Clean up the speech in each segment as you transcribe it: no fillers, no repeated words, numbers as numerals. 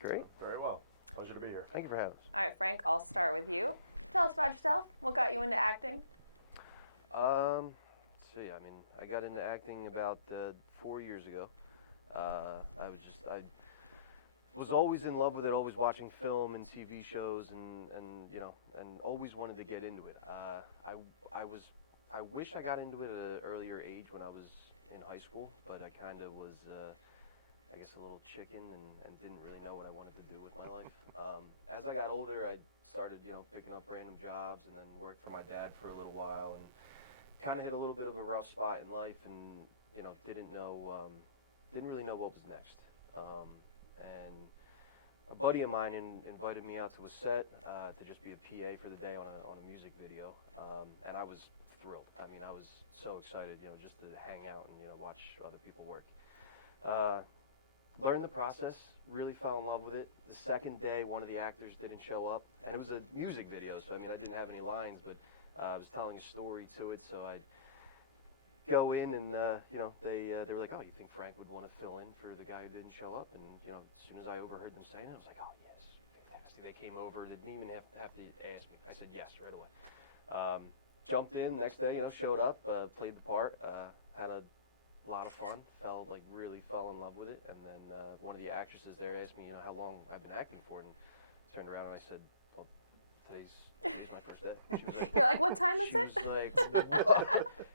Great. Very well. Pleasure to be here. Thank you for having us. All right, Frank, I'll start with you. Tell us about yourself. What got you into acting? Let's see. I mean, I got into acting about 4 years ago. I was always in love with it, always watching film and TV shows, and always wanted to get into it. I wish I got into it at an earlier age when I was in high school, but I kind of was, I guess, a little chicken and didn't really know what I wanted to do with my life. As I got older, I started, picking up random jobs and then worked for my dad for a little while and kind of hit a little bit of a rough spot in life and, didn't really know what was next. And a buddy of mine invited me out to a set to just be a PA for the day on a music video, and I was thrilled. I mean, I was so excited, just to hang out and watch other people work. Learned the process, really fell in love with it. The second day, one of the actors didn't show up, and it was a music video, so I mean, I didn't have any lines, but I was telling a story to it, so I'd go in and they were like, oh, you think Frank would want to fill in for the guy who didn't show up? And as soon as I overheard them saying it, I was like, oh yes, fantastic. They came over, didn't even have to ask me. I said yes right away. Jumped in next day, showed up, played the part, had a lot of fun, really fell in love with it. And then one of the actresses there asked me, how long I've been acting for, and turned around and I said, well, today's my first day. She was like, You're like, what time she is was like, what?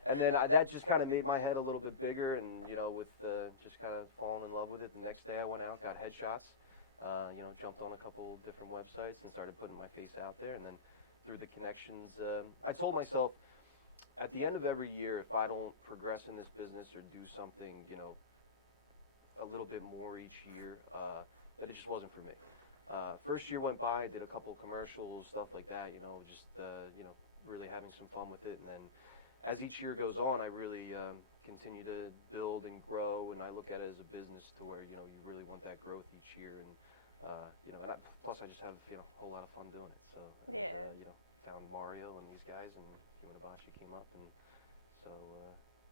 And then that just kind of made my head a little bit bigger, and with just kind of falling in love with it. The next day I went out, got headshots, jumped on a couple different websites and started putting my face out there. And then through the connections, I told myself at the end of every year, if I don't progress in this business or do something, a little bit more each year, that it just wasn't for me. First year went by, did a couple commercials, stuff like that, just really having some fun with it. And then as each year goes on, I really continue to build and grow, and I look at it as a business to where, you really want that growth each year. And, plus I just have, a whole lot of fun doing it. So, and, found Mario and these guys, and Hugh and Abachi came up, and so,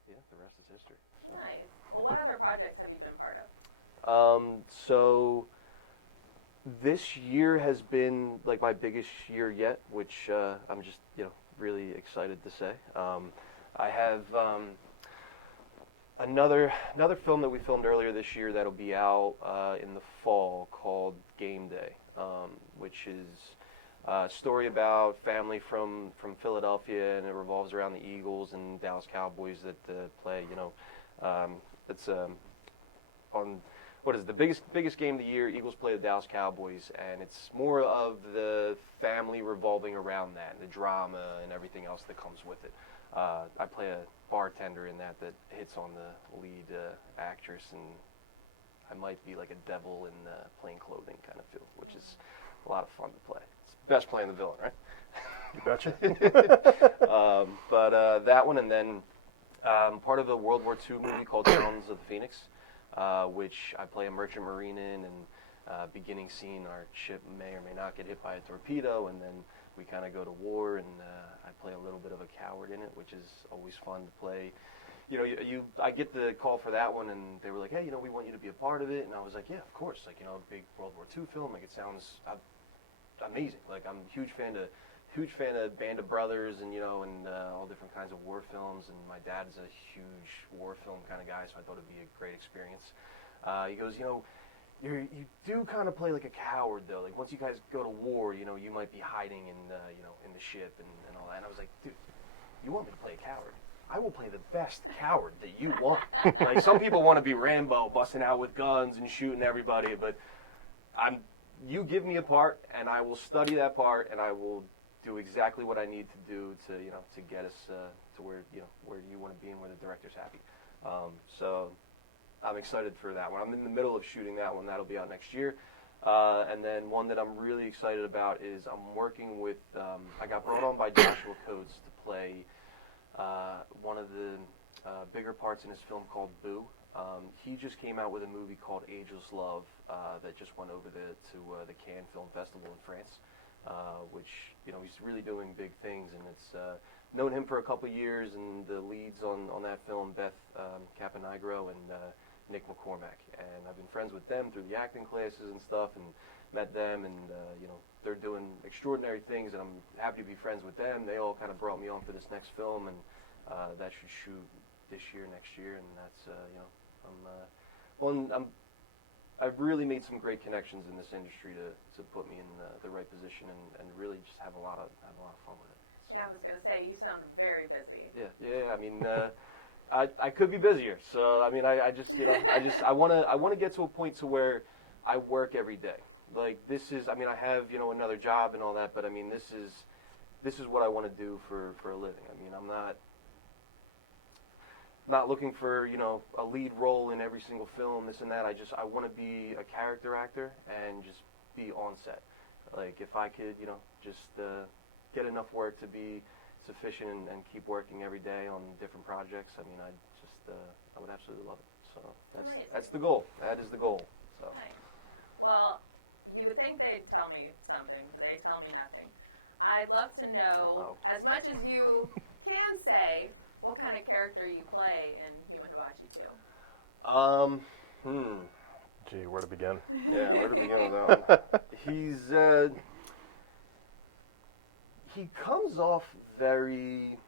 the rest is history. So. Nice. Well, what other projects have you been part of? So this year has been like my biggest year yet, which I'm just really excited to say. I have another film that we filmed earlier this year that'll be out in the fall called Game Day, which is a story about family from Philadelphia, and it revolves around the Eagles and Dallas Cowboys that play. It's on what is the biggest game of the year. Eagles play the Dallas Cowboys, and it's more of the family revolving around that, and the drama and everything else that comes with it. I play a bartender in that hits on the lead actress, and I might be like a devil in plain clothing kind of feel, which is a lot of fun to play. It's best playing the villain, right? You betcha. But that one, and then part of a World War II movie called Sons of the Phoenix, which I play a merchant marine in, and beginning scene, our ship may or may not get hit by a torpedo, and then we kind of go to war, and I play a little bit of a coward in it, which is always fun to play. I get the call for that one, and they were like, hey, we want you to be a part of it, and I was like, yeah, of course, like, a big World War II film, like, it sounds amazing. Like, I'm a huge fan of Band of Brothers, and all different kinds of war films, and my dad's a huge war film kind of guy, so I thought it'd be a great experience. He goes, you do kind of play like a coward, though. Like, once you guys go to war, you might be hiding in the ship and all that. And I was like, dude, you want me to play a coward? I will play the best coward that you want. Like, some people want to be Rambo, busting out with guns and shooting everybody, but you give me a part, and I will study that part, and I will do exactly what I need to do to get us to where you want to be and where the director's happy. So I'm excited for that one. I'm in the middle of shooting that one. That'll be out next year. And then one that I'm really excited about is I'm working with, I got brought on by Joshua Coates to play one of the bigger parts in his film called Boo. He just came out with a movie called Ageless Love that just went over to the Cannes Film Festival in France, which, he's really doing big things, and it's known him for a couple years, and the leads on that film, Beth Caponigro and Nick McCormack, and I've been friends with them through the acting classes and stuff, and met them, and they're doing extraordinary things, and I'm happy to be friends with them. They all kind of brought me on for this next film, and that should shoot this year, next year, and that's I've really made some great connections in this industry to put me in the right position and really just have a lot of fun with it. So. Yeah, I was gonna say you sound very busy. Yeah. I mean, I could be busier. So I mean, I wanna get to a point to where I work every day. Like this is, I mean, I have another job and all that, but I mean, this is what I want to do for a living. I mean, I'm not looking for a lead role in every single film, this and that. I want to be a character actor and just be on set. Like if I could just get enough work to be sufficient and keep working every day on different projects, I mean I would absolutely love it. So that's the goal. That is the goal. So. Nice. Well, you would think they'd tell me something, but they tell me nothing. I'd love to know, as much as you can say, what kind of character you play in Human Hibachi 2. Gee, where to begin? Yeah, where to begin with that one? He comes off very.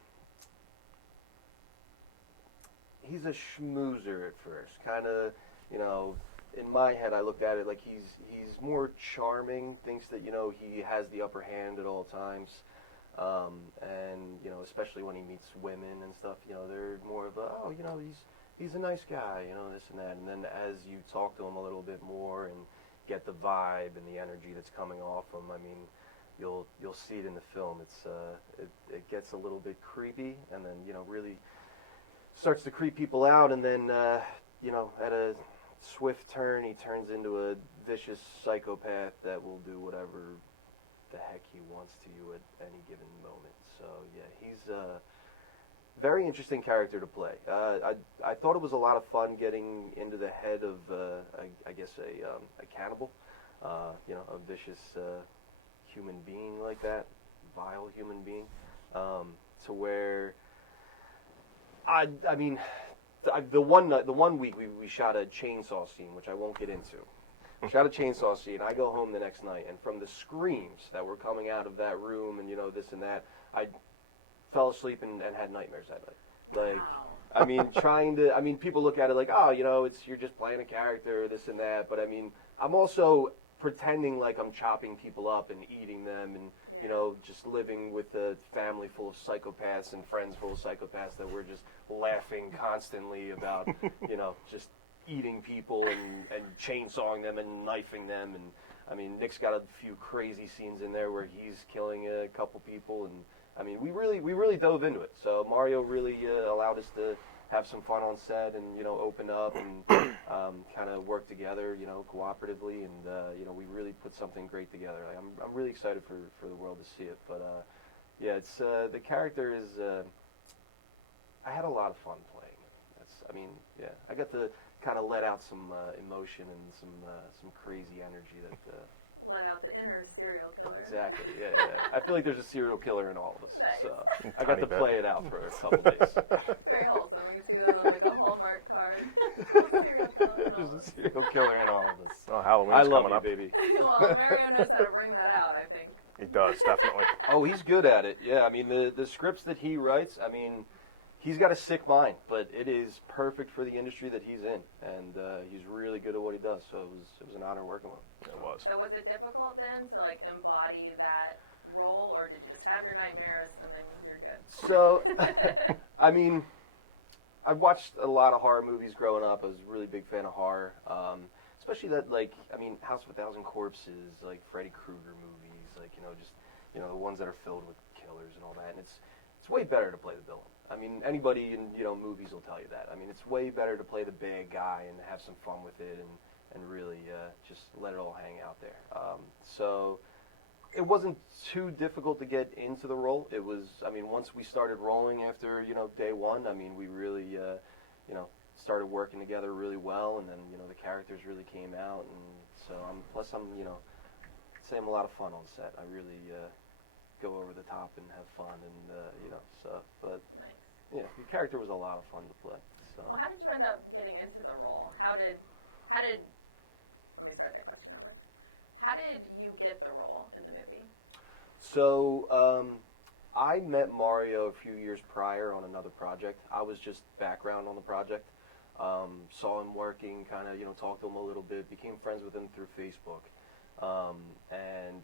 He's a schmoozer at first, kind of, in my head, I looked at it like he's more charming, thinks that, he has the upper hand at all times. And, especially when he meets women and stuff, they're more of he's a nice guy, this and that. And then as you talk to him a little bit more and get the vibe and the energy that's coming off him, I mean, you'll see it in the film. It gets a little bit creepy and then, really starts to creep people out, and then, at a swift turn, he turns into a vicious psychopath that will do whatever the heck he wants to you at any given moment. So yeah, he's a very interesting character to play. I thought it was a lot of fun getting into the head of I guess a cannibal, a vicious human being like that, vile human being, to where I mean. The one week we shot a chainsaw scene, which I won't get into. Shot a chainsaw scene. I go home the next night, and from the screams that were coming out of that room, and this and that, I fell asleep and had nightmares that night. Like, I mean, people look at it like, oh, you're just playing a character, this and that. But I mean, I'm also pretending like I'm chopping people up and eating them, and just living with a family full of psychopaths and friends full of psychopaths that we're just laughing constantly about, just eating people and chainsawing them and knifing them. And I mean, Nick's got a few crazy scenes in there where he's killing a couple people, and I mean, we really dove into it. So Mario really allowed us to have some fun on set and open up and kind of work together, cooperatively, and we really put something great together. Like, I'm really excited for the world to see it. But yeah, it's the character is. I had a lot of fun playing it. I got to kind of let out some emotion and some crazy energy that. Let out the inner serial killer. Exactly. Yeah. I feel like there's a serial killer in all of us. Nice. So I got to play it out for a couple days. Very wholesome. I can see that on like a Hallmark card. Serial killer. There's a serial killer in all of us. Oh, Halloween's I love coming you, up. baby. Well, Mario knows how to bring that out, I think. He does, definitely. Oh, he's good at it. Yeah, I mean the scripts that he writes. I mean, he's got a sick mind, but it is perfect for the industry that he's in, and he's really good at what he does. So it was an honor working with him. It was. So was it difficult then to like embody that role, or did you just have your nightmares and then you're good? So, I mean, I've watched a lot of horror movies growing up. I was a really big fan of horror, especially that House of a Thousand Corpses, like Freddy Krueger movies, like just the ones that are filled with killers and all that. And it's way better to play the villain. I mean, anybody in movies will tell you that. I mean, it's way better to play the bad guy and have some fun with it and really just let it all hang out there. So it wasn't too difficult to get into the role. It was, once we started rolling after day one, we really started working together really well, and then the characters really came out, and so I'm say I'm a lot of fun on set. I really go over the top and have fun, and but Nice. yeah, the character was a lot of fun to play. So. So. Well, how did you end up getting into the role? Let me start that question over. How did you get the role in the movie? So, I met Mario a few years prior on another project. I was just background on the project. Saw him working, kind of, talked to him a little bit, became friends with him through Facebook. And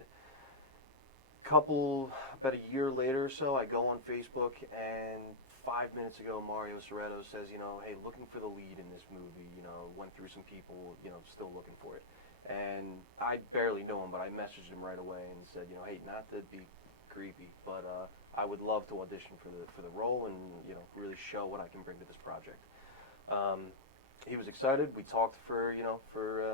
about a year later or so, I go on Facebook, and 5 minutes ago, Mario Soretto says, hey, looking for the lead in this movie, went through some people, still looking for it. And I barely know him, but I messaged him right away and said, hey, not to be creepy, but I would love to audition for the role and, really show what I can bring to this project. He was excited. We talked for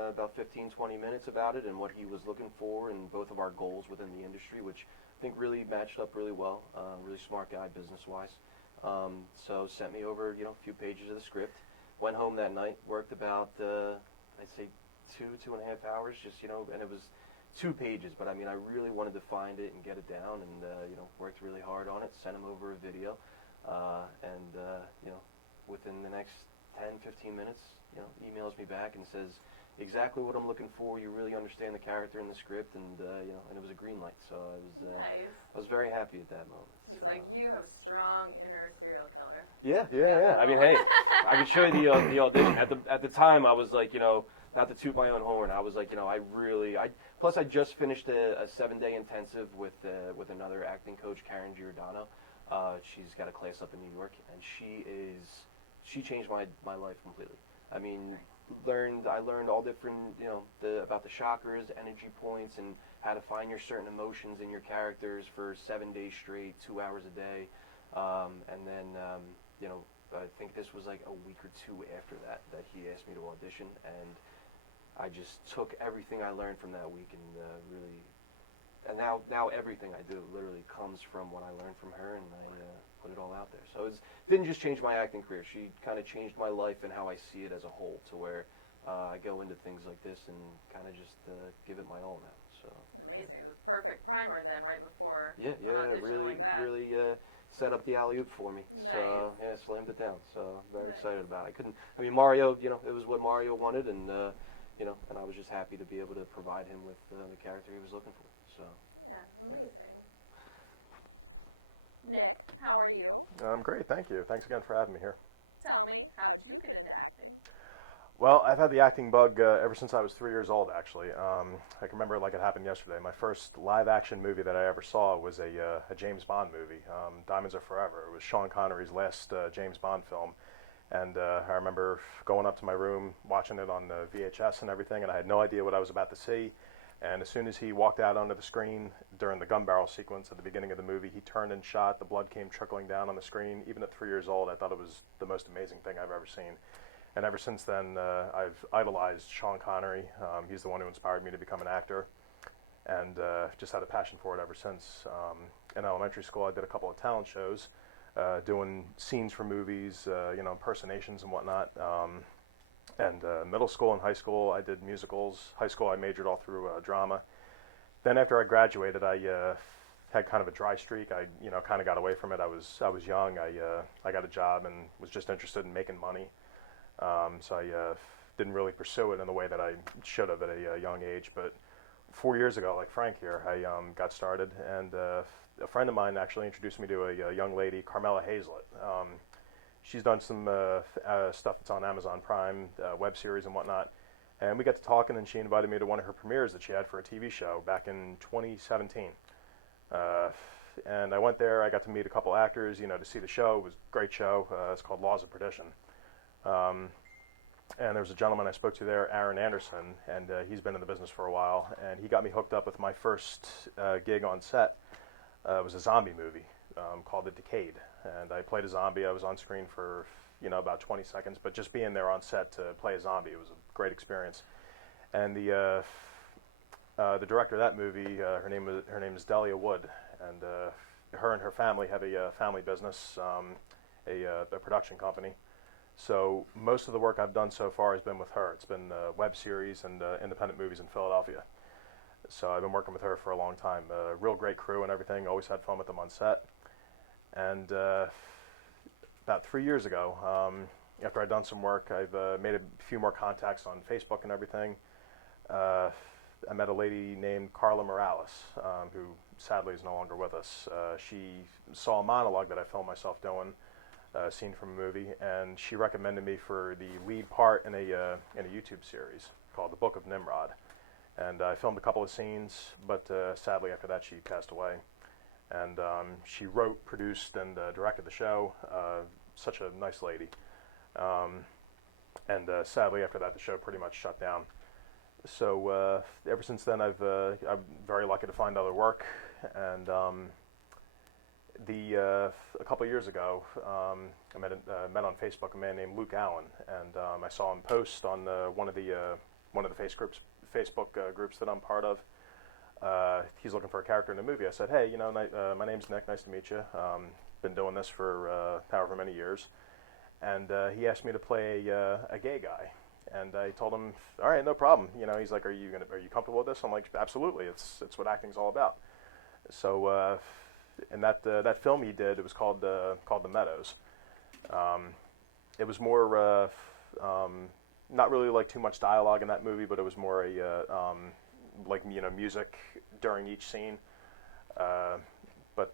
about 15, 20 minutes about it and what he was looking for and both of our goals within the industry, which I think really matched up really well. Really smart guy business-wise. So sent me over, a few pages of the script. Went home that night, worked about, I'd say 2.5 hours, and it was 2 pages, but I mean, I really wanted to find it and get it down, and worked really hard on it. Sent him over a video, and within the next 10, 15 minutes, emails me back and says exactly what I'm looking for. You really understand the character in the script, and and it was a green light. So Nice. I was very happy at that moment. He's like, you have a strong inner serial killer. Yeah. I mean, hey, I can show you the audition. At the time, I was like, not to toot my own horn, I was like, plus I just finished a 7-day intensive with another acting coach, Karen Giordano. She's got a class up in New York, and she changed my life completely. I mean, I learned all different, about the chakras, energy points, and how to find your certain emotions in your characters for 7 days straight, 2 hours a day, and then, I think this was like a week or 2 after that he asked me to audition, and I just took everything I learned from that week and really, and now everything I do literally comes from what I learned from her, and I put it all out there. So it didn't just change my acting career. She kind of changed my life and how I see it as a whole, to where I go into things like this and kind of just give it my all now. So amazing. It was perfect primer then, right before. Yeah, really set up the alley-oop for me. Nice. So yeah, slammed it down. So very excited about it. I mean, Mario, it was what Mario wanted, and and I was just happy to be able to provide him with the character he was looking for. So yeah, amazing. Nick, how are you? I'm great, thank you. Thanks again for having me here. Tell me, how did you get into acting? Well, I've had the acting bug ever since I was 3 years old, actually. I can remember it like it happened yesterday. My first live-action movie that I ever saw was a James Bond movie, Diamonds Are Forever. It was Sean Connery's last James Bond film. And I remember going up to my room, watching it on the VHS and everything, and I had no idea what I was about to see. And as soon as he walked out onto the screen during the gun barrel sequence at the beginning of the movie, he turned and shot. The blood came trickling down on the screen. Even at 3 years old, I thought it was the most amazing thing I've ever seen. And ever since then, I've idolized Sean Connery. He's the one who inspired me to become an actor, and just had a passion for it ever since. In elementary school, I did a couple of talent shows, doing scenes from movies, impersonations and whatnot. And middle school and high school, I did musicals. High school, I majored all through drama. Then after I graduated, I had kind of a dry streak. I kind of got away from it. I was young. I got a job and was just interested in making money. So I didn't really pursue it in the way that I should have at a young age. But 4 years ago, like Frank here, I got started, and a friend of mine actually introduced me to a young lady, Carmela Hazlett. She's done some stuff that's on Amazon Prime, web series and whatnot. And we got to talking, and she invited me to one of her premieres that she had for a TV show back in 2017. And I went there. I got to meet a couple actors, to see the show. It was a great show. It's called Laws of Perdition. And there was a gentleman I spoke to there, Aaron Anderson, and he's been in the business for a while. And he got me hooked up with my first gig on set. It was a zombie movie called The Decade. And I played a zombie. I was on screen for, about 20 seconds. But just being there on set to play a zombie, it was a great experience. And the director of that movie, her name is Delia Wood. And her and her family have a family business, a production company. So most of the work I've done so far has been with her. It's been web series and independent movies in Philadelphia. So I've been working with her for a long time. Real great crew and everything. Always had fun with them on set. And about 3 years ago, after I'd done some work, I've made a few more contacts on Facebook and everything. Uh, I met a lady named Carla Morales, who sadly is no longer with us. She saw a monologue that I filmed myself doing, a scene from a movie, and she recommended me for the lead part in a YouTube series called The Book of Nimrod. And I filmed a couple of scenes, but sadly after that she passed away. And she wrote, produced, and directed the show. Such a nice lady. And sadly after that the show pretty much shut down. So ever since then I'm very lucky to find other work. And a couple of years ago I met on Facebook a man named Luke Allen, and I saw him post on one of the Facebook groups that I'm part of. He's looking for a character in a movie. I said, hey, my name's Nick. Nice to meet you. Been doing this for however many years. And he asked me to play a gay guy. And I told him, all right, no problem. He's like, are you comfortable with this? I'm like, absolutely. It's what acting's all about. So, in that film he did, it was called The Meadows. It was more not really like too much dialogue in that movie, but it was more music during each scene. But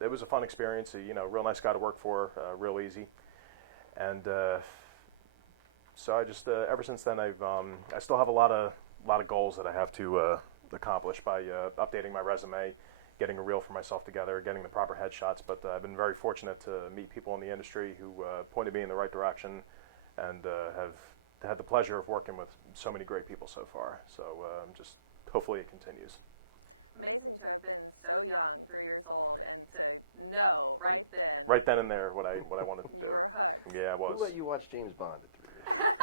it was a fun experience. Real nice guy to work for, real easy. And so I just ever since then I still have a lot of goals that I have to accomplish by updating my resume, getting a reel for myself together, getting the proper headshots. But I've been very fortunate to meet people in the industry who pointed me in the right direction, and have had the pleasure of working with so many great people so far. So just hopefully it continues. Amazing to have been so young, 3 years old, and to know right then and there what I wanted to do. You were hooked. Yeah, I was. Who let you watch James Bond at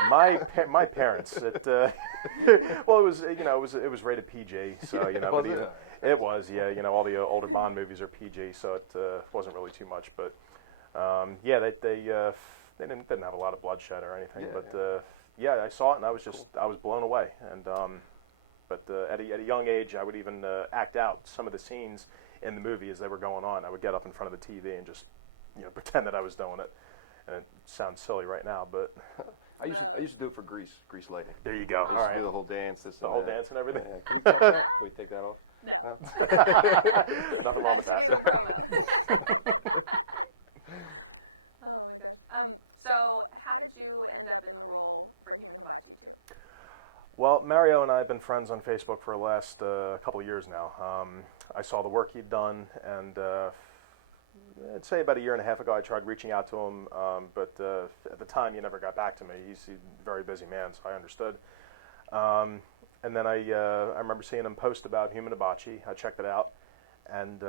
3 years? My parents. Well, it was rated PG, so Was it was, yeah. All the older Bond movies are PG, so it wasn't really too much. But yeah, they didn't have a lot of bloodshed or anything. Yeah, but yeah, I saw it and I was blown away. And but at a young age, I would even act out some of the scenes in the movie as they were going on. I would get up in front of the TV and just pretend that I was doing it. And it sounds silly right now, but I used to do it for Grease Lightning. there you go. I used All to right, do the whole dance. the whole dance and everything. Yeah. Can we take that? Can we take that off? No. Nothing wrong with that. That should be the promo. Oh my gosh. So how did you end up in the role for Human Hibachi 2? Well, Mario and I have been friends on Facebook for the last couple of years now. I saw the work he'd done, and I'd say about a year and a half ago I tried reaching out to him, but at the time he never got back to me. He's a very busy man, so I understood. And then I remember seeing him post about Human Hibachi. I checked it out, and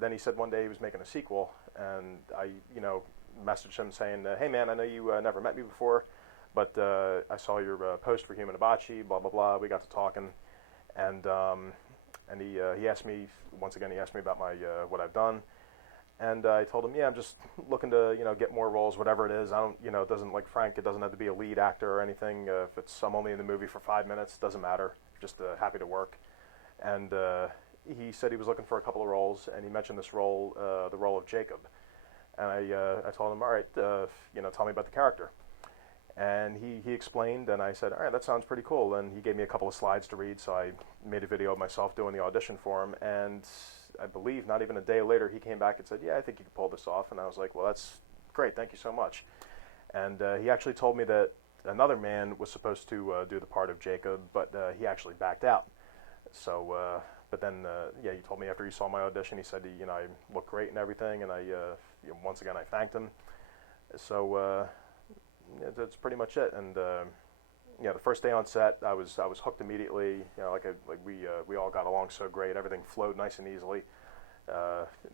then he said one day he was making a sequel, and I messaged him saying, hey man, I know you never met me before, but I saw your post for Human Hibachi, blah, blah, blah. We got to talking, and he asked me, once again, about my what I've done. And I told him, yeah, I'm just looking to, get more roles, whatever it is. I don't, it doesn't, like Frank, it doesn't have to be a lead actor or anything. If I'm only in the movie for 5 minutes, doesn't matter. Just happy to work. And he said he was looking for a couple of roles, and he mentioned this role, the role of Jacob. And I told him, all right, tell me about the character. And he explained, and I said, all right, that sounds pretty cool. And he gave me a couple of slides to read, so I made a video of myself doing the audition for him. And I believe not even a day later, he came back and said, yeah, I think you can pull this off. And I was like, well, that's great. Thank you so much. And he actually told me that another man was supposed to do the part of Jacob, but he actually backed out. So, but then, yeah, he told me after he saw my audition, he said, I look great and everything. And once again, I thanked him. So, that's pretty much it. And yeah, the first day on set, I was hooked immediately. We all got along so great. Everything flowed nice and easily.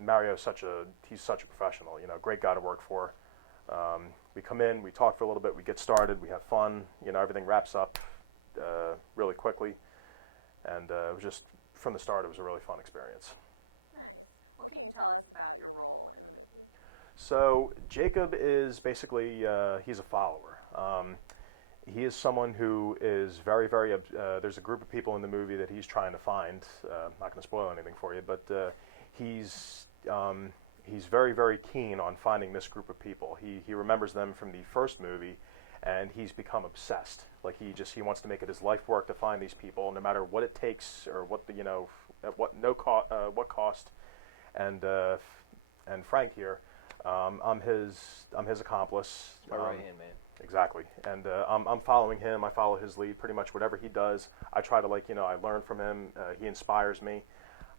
Mario's he's such a professional. Great guy to work for. We come in, we talk for a little bit, we get started, we have fun. Everything wraps up really quickly. And it was just from the start, it was a really fun experience. Nice. What can you tell us about your role in the movie? So Jacob is basically, he's a follower. He is someone who is very, very, there's a group of people in the movie that he's trying to find. I'm not going to spoil anything for you, but he's he's very, very keen on finding this group of people. He remembers them from the first movie, and he's become obsessed. Like he wants to make it his life work to find these people, no matter what it takes or what the at what cost. And Frank here, I'm his accomplice. My right hand man. Exactly, and I'm following him. I follow his lead. Pretty much whatever he does, I try to I learn from him. He inspires me.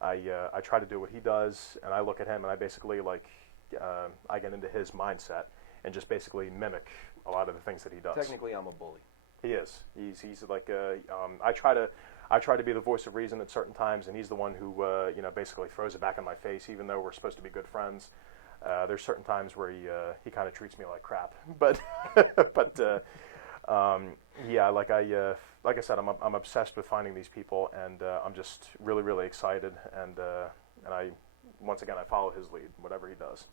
I try to do what he does, and I look at him, and I basically I get into his mindset and just basically mimic a lot of the things that he does. Technically, I'm a bully. He is. He's like I try to be the voice of reason at certain times, and he's the one who basically throws it back in my face, even though we're supposed to be good friends. There's certain times where he kind of treats me like crap, but yeah, like I said, I'm obsessed with finding these people, and I'm just really, really excited, and I once again I follow his lead, whatever he does.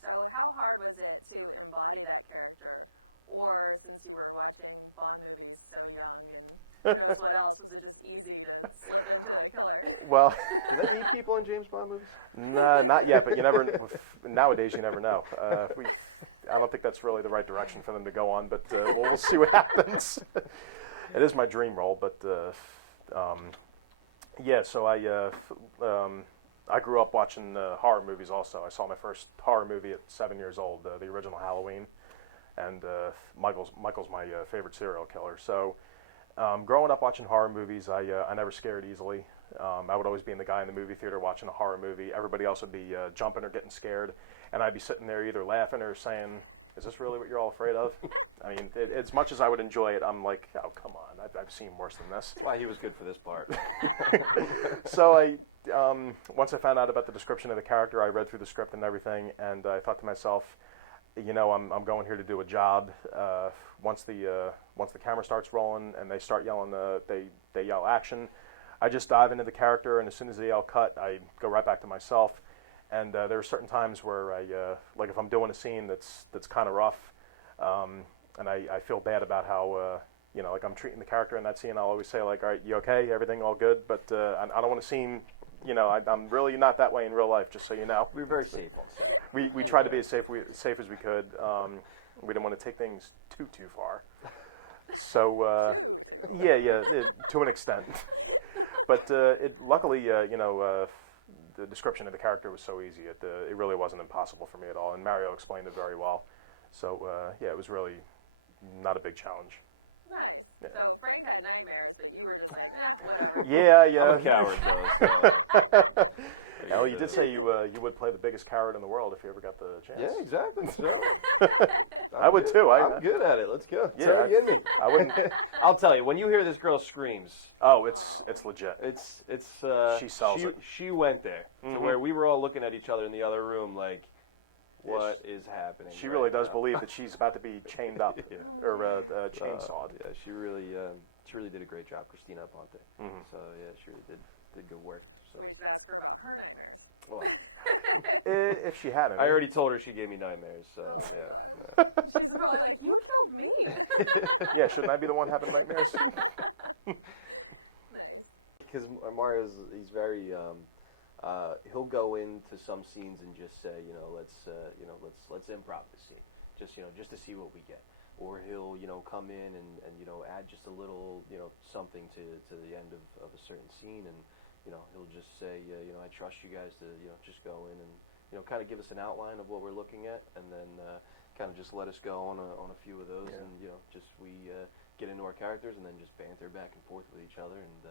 So how hard was it to embody that character, or since you were watching Bond movies so young and who knows what else, was it just easy to slip into the killer? Well, Do they eat people in James Bond movies? nah, not yet, but you never. Nowadays, you never know. I don't think that's really the right direction for them to go on, but we'll see what happens. It is my dream role, but yeah. So I grew up watching horror movies. Also, I saw my first horror movie at 7 years old, the original Halloween, and Michael's my favorite serial killer. So. Growing up watching horror movies, I never scared easily. I would always be in the guy in the movie theater watching a horror movie. Everybody else would be jumping or getting scared, and I'd be sitting there either laughing or saying, "Is this really what you're all afraid of?" I mean, as much as I would enjoy it, I'm like, "Oh, come on, I've seen worse than this." That's why he was good for this part. So once I found out about the description of the character, I read through the script and everything, and I thought to myself, I'm going here to do a job. Once the camera starts rolling and they start yelling, they yell action, I just dive into the character, and as soon as they yell cut, I go right back to myself. And there are certain times where like if I'm doing a scene that's kind of rough, and I feel bad about how like I'm treating the character in that scene, I'll always say like, "All right, you okay? Everything all good?" But I don't want to seem, I'm really not that way in real life, just so you know. We're very safe on set. We tried to be as safe as we could. We didn't want to take things too far. So yeah, to an extent. But luckily, the description of the character was so easy. It really wasn't impossible for me at all, and Mario explained it very well. So yeah, it was really not a big challenge. Nice. Yeah. So Frank had nightmares, but you were just like, whatever. Yeah. I'm a coward, though. So. Well, you did say you would play the biggest coward in the world if you ever got the chance. Yeah, exactly. So I would too. I'm good at it. Let's go. Yeah, it's already in me. I wouldn't. I'll tell you, when you hear this girl screams, oh, it's legit. It's she sells it. She went there to where we were all looking at each other in the other room like, what is happening? She really does believe that she's about to be chained up or chainsawed. Yeah, she really did a great job, Christina Aponte. So yeah, she really did good work. So. We should ask her about her nightmares. Well, if she hadn't. I already told her she gave me nightmares. So yeah. She's probably like, "You killed me." Yeah, shouldn't I be the one having nightmares? Nice. Because he's very. He'll go into some scenes and just say, let's improv this scene, just to see what we get. Or he'll, come in and add just a little, something to the end of a certain scene, and he'll just say, I trust you guys to, just go in and, kind of give us an outline of what we're looking at, and then kind of just let us go on a few of those, and we get into our characters, and then just banter back and forth with each other, and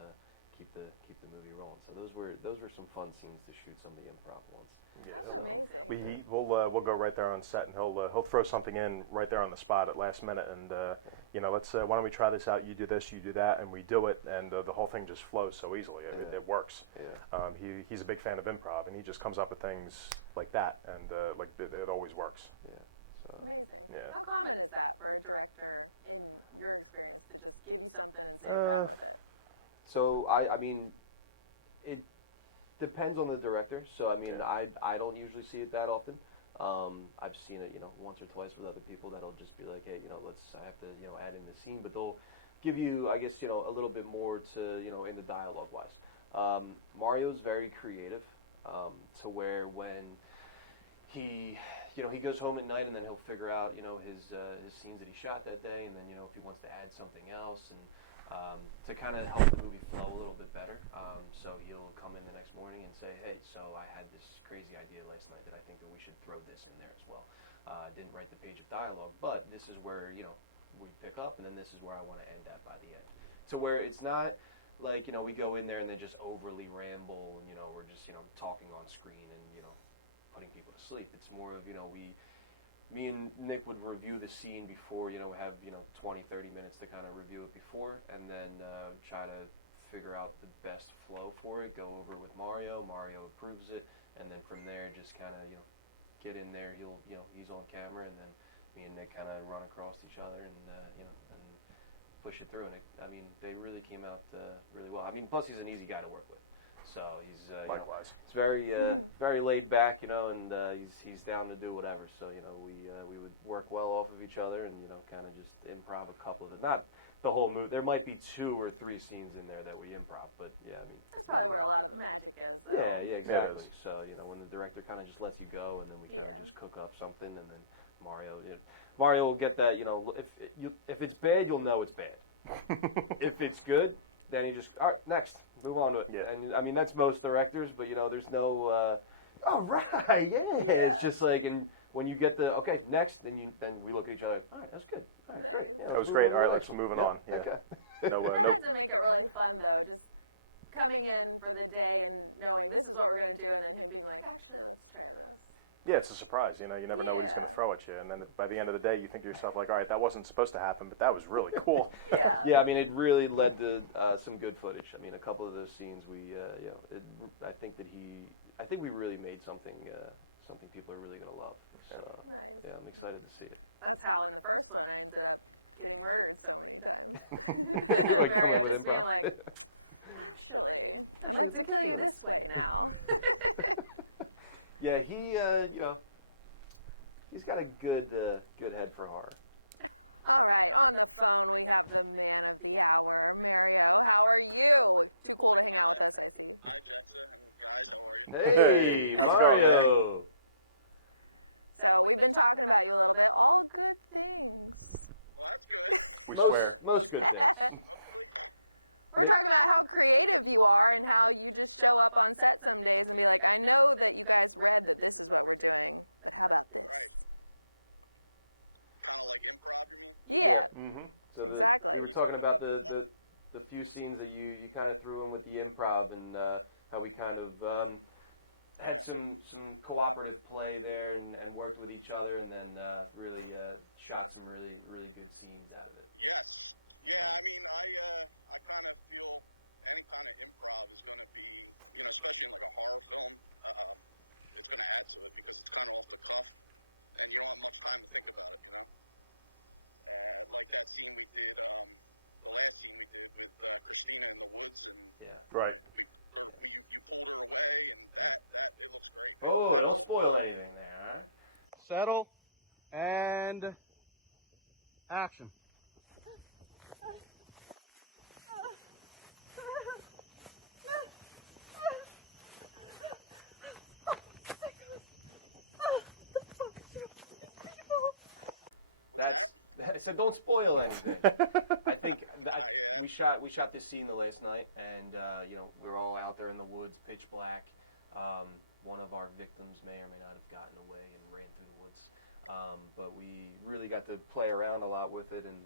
keep the movie rolling. So those were some fun scenes to shoot, some of the improv ones. Yeah, that's amazing. We'll go right there on set, and he'll throw something in right there on the spot at last minute, and let's why don't we try this out? You do this, you do that, and we do it, and the whole thing just flows so easily. It works. Yeah. He's a big fan of improv, and he just comes up with things like that, and it always works. Yeah. So, amazing. Yeah. How common is that for a director in your experience to just give you something and say run with it? So I mean, it depends on the director. So I mean, I don't usually see it that often. I've seen it, once or twice with other people that'll just be like, hey, I have to, add in the scene, but they'll give you, I guess, a little bit more to, in the dialogue wise. Mario's very creative, to where when he, he goes home at night and then he'll figure out, his scenes that he shot that day, and then, if he wants to add something else, and to kind of help the movie flow a little bit better. So he'll come in the next morning and say, hey, so I had this crazy idea last night that I think that we should throw this in there as well. I didn't write the page of dialogue, but this is where, we pick up, and then this is where I want to end at by the end. So where it's not like, we go in there and then just overly ramble, and, we're just, talking on screen and, putting people to sleep. It's more of, me and Nick would review the scene before, have, 20, 30 minutes to kind of review it before, and then try to figure out the best flow for it, go over it with Mario. Mario approves it, and then from there, just kind of, get in there. He's on camera, and then me and Nick kind of run across each other and, and push it through. And they really came out really well. Plus he's an easy guy to work with. So he's likewise. He's very laid back, and he's down to do whatever. So we would work well off of each other, and kind of just improv a couple of it. Not the whole movie. There might be 2 or 3 scenes in there that we improv, but yeah, that's probably where a lot of the magic is. Though. Yeah, exactly. So when the director kind of just lets you go, and then we kind of just cook up something, and then Mario will get that. If it's bad, you'll know it's bad. If it's good, then you just, all right, next, move on to it. Yeah. And that's most directors, but there's no, all right, yeah. It's just like, and when you get the okay, next, then we look at each other. All right, that's good. All right, great. Yeah, that was great. All right, let's move on. Yeah. Okay. No. To make it really fun though, just coming in for the day and knowing this is what we're gonna do, and then him being like, actually, let's try this. Yeah, it's a surprise. You never know what he's going to throw at you, and then by the end of the day, you think to yourself like, all right, that wasn't supposed to happen, but that was really cool. Yeah. Yeah, it really led to some good footage. A couple of those scenes, I think we really made something people are really going to love. So, Nice. yeah, I'm excited to see it. That's how in the first one I ended up getting murdered so many times. Like coming with just improv. being like, actually, I'd like to kill you this way now. Yeah, he's got a good head for horror. All right, on the phone we have the man of the hour, Mario. How are you? Too cool to hang out with us, I see. Hey, how's it going, Mario. So we've been talking about you a little bit. All good things. We swear. Most good things. We're Nick? talking about how creative you are and how you just show up on set some days and be like, I know that you guys read that this is what we're doing, but how about this? Yeah. Mm-hmm. So we were talking about the few scenes that you kind of threw in with the improv, and how we kind of had some cooperative play there and worked with each other, and then really shot some really good scenes out of it. So. Yeah. Right. Oh, don't spoil anything there, huh? Settle and action. I said don't spoil anything. I think we shot this scene the last night, and we were all out there in the woods, pitch black. One of our victims may or may not have gotten away and ran through the woods, but we really got to play around a lot with it and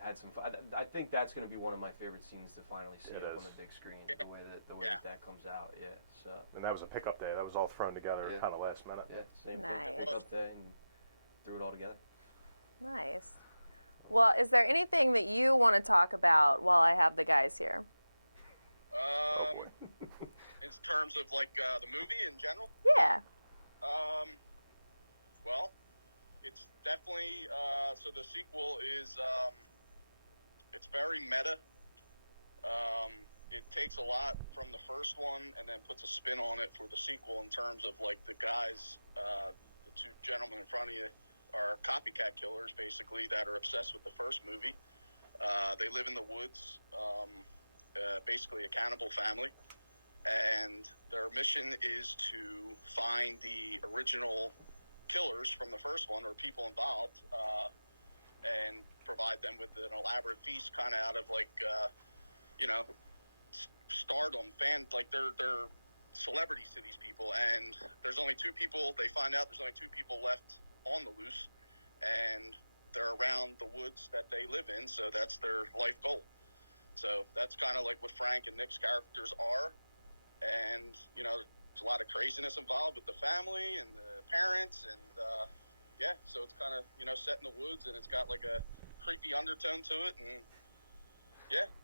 had some fun. I think that's going to be one of my favorite scenes to finally see on the big screen. The way that comes out, yeah. So. And that was a pickup day. That was all thrown together, kind of last minute. Yeah, same thing. Pickup day and threw it all together. Well, is there anything that you want to talk about while I have the guys here? Oh boy.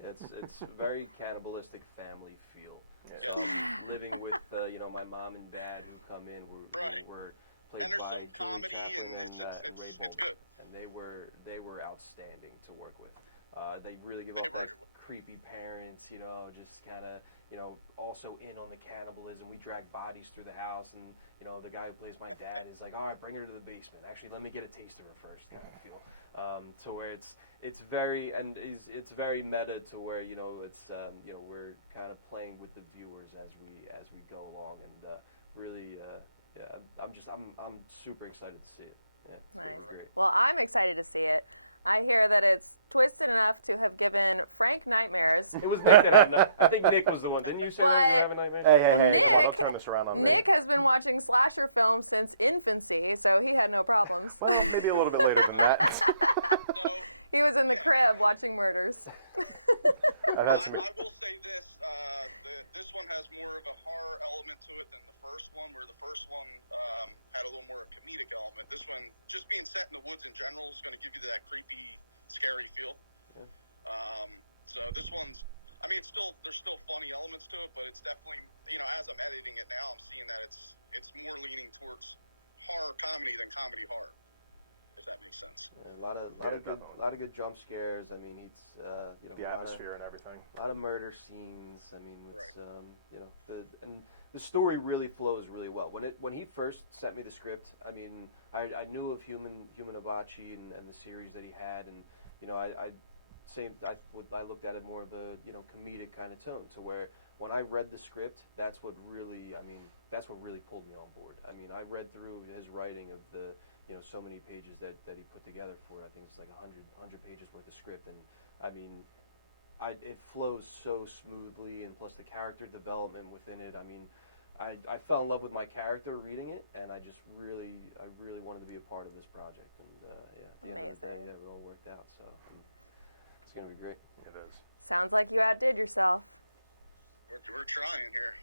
It's very cannibalistic family feel. Yeah. So I'm living with my mom and dad who come in who were played by Julie Chaplin and Ray Bolden, and they were outstanding to work with. They really give off that creepy parents, just kind of also in on the cannibalism. We drag bodies through the house, and the guy who plays my dad is like, all right, bring her to the basement. Actually, let me get a taste of her first, kind of feel. To where it's very meta to where it's we're kind of playing with the viewers as we go along, and really I'm super excited to see it. Yeah, it's gonna be great. Well, I'm excited to see it. I hear that it's twisted enough to have given Frank nightmares. It was Nick that had I think Nick was the one. Didn't you say that you were having nightmares? Hey, come on, don't turn this around on me. Nick has been watching slasher films since infancy, so he had no problem. Well, maybe a little bit later than that. He was in the crib watching murders. I've had some. A lot of good jump scares. I mean, he's The atmosphere and everything. A lot of murder scenes. I mean, it's the story really flows really well. When he first sent me the script, I mean, I knew of Human Hibachi and the series that he had, and I looked at it more of a comedic kind of tone, to where when I read the script, that's what really pulled me on board. I mean, I read through his writing of the so many pages that he put together for it. I think it's like 100 pages worth of script, and I mean, it flows so smoothly, and plus the character development within it. I mean, I fell in love with my character reading it, and I really wanted to be a part of this project, and at the end of the day, it all worked out, so it's going to be great. It is. Sounds like you outdid yourself. We're trying here.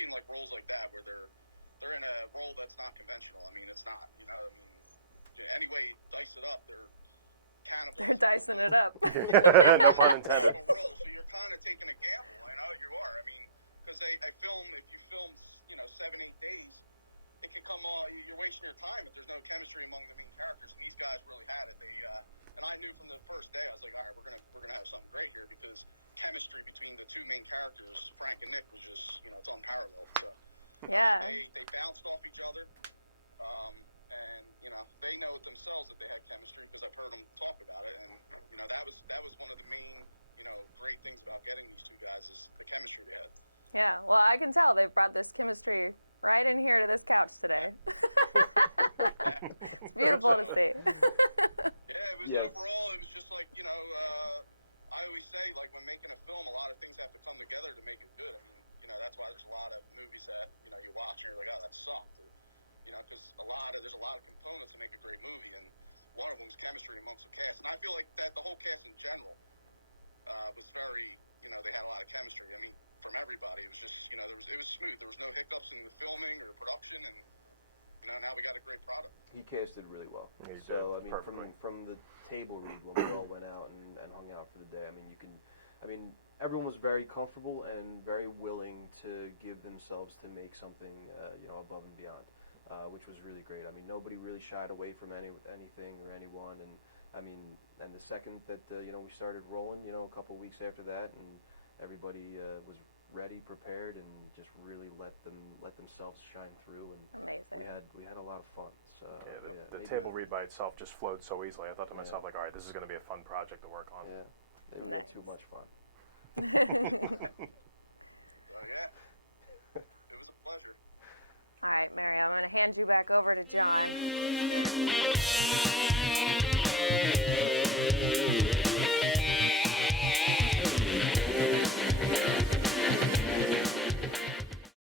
Like roles like that where they're in a role that's not conventional. I mean, it's not. Anybody dice it up, they're kind of Dicing it up. No pun intended. You're trying to take an example, and how you are. I mean, because if you film 7-8 days, it can come on, you waste your time if there's no chemistry among the characters. These guys were high. And I knew from the first day, I was like, all right, we're gonna have something great here, because chemistry between the two main characters, Frank and Nick, was just it's unparalleled. Yeah. They bounce off each other, and they know it themselves that they have chemistry, because I've heard them talk about it. And, that was one of the main great things about getting these two guys is the chemistry we had. Yeah. Well, I can tell they've brought this chemistry right in here to this couch today. Yeah. Overall, it's just like I always say, like when making a film, a lot of things have to come together to make it good. That's why there's a lot of movies that you watch and you're like, oh, that sucks. Just there's a lot of components to make a great movie, and one of them is chemistry amongst the cast. And I feel like that the whole cast in general was very, they had a lot of chemistry. I mean, from everybody, it was just, it was smooth. There was no hiccups in the filming or the production, and now we got a great product. He casted really well. He So did, I mean, from the table read when we all went out and hung out for the day, everyone was very comfortable and very willing to give themselves to make something above and beyond, which was really great. I mean, nobody really shied away from anything or anyone, and and the second that we started rolling, a couple weeks after that, and everybody was ready, prepared, and just really let themselves shine through, and we had a lot of fun. So, the table read by itself just flowed so easily. I thought to myself, like, all right, this is going to be a fun project to work on. Yeah, maybe we had too much fun. All right, I want to hand you back over to John.